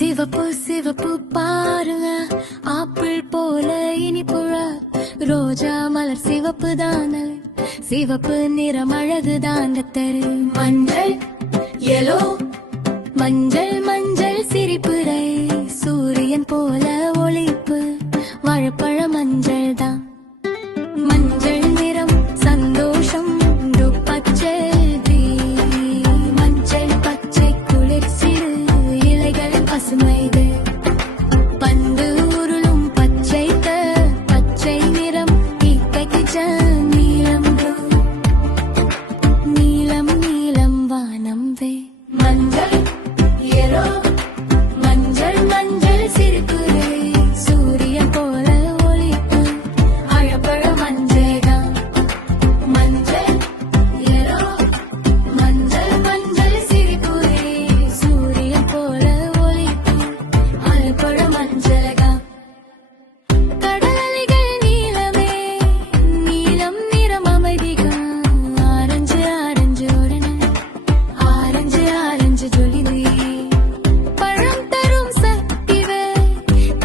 சிவப்பு சிவப்பு பாருங்க, ஆப்பிள் போல இனிப்புழ, ரோஜா மலர் சிவப்பு தானே, சிவப்பு நிறம் அழகு தாண்டத்தரு. மஞ்சள் எலோ, மஞ்சள் மஞ்சள் சிரிப்புரை, சூரியன் போல ஒளிப்பு, வாழைப்பழ மஞ்சள் தான். மஞ்சள் நிறம் சந்தோஷம், பச்சை மஞ்சள் பச்சை குளிர் சிறு இலைகள் பசுமைது, பந்து உருளும் பச்சை பச்சை நிறம் இக்கைக்கு நீலம் நீலம் நீலம் வானம் வே. மஞ்சள் எலோ, மஞ்சள் மஞ்சள் சிரிப்புரை, சூரியன் போல ஒளிப்பு, அழப்பழ மஞ்சள் தான். மஞ்சள் எலோ, மஞ்சள் மஞ்சள் சிரிப்புரை, சூரியன் போல ஒளிப்பு, அழப்பழ மஞ்சள் தான். கடல் அலைகள் நீலமே, நீலம் நிறம் அமைதிகா, ஆரஞ்சு ஆரஞ்சு உடனே, ஆரஞ்சு ஆரஞ்சு ஜொலிதே, பழம் தரும் சக்திவே,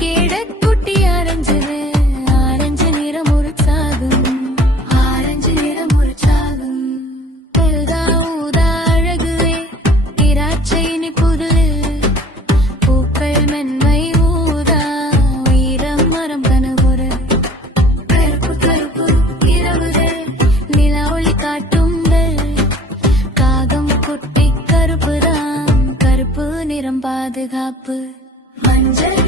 கேடக்குட்டி ஆரஞ்சு, ஆரஞ்சு நிறம் உற்சாகம், ஆரஞ்சு நிறம் உற்சாகம். ஊதா ஊதா அழகுவே, திராட்சை இனிப்புது, பூக்கள் மென்மை ஊதா, உயிரம் மரம் கனவுறு, கருப்பு கருப்பு இரவுது, நிலா ஒளி காட்டுண்டு, காகம் குட்டி கருப்புதான், கருப்பு நிறம் பாதுகாப்பு. மஞ்சள்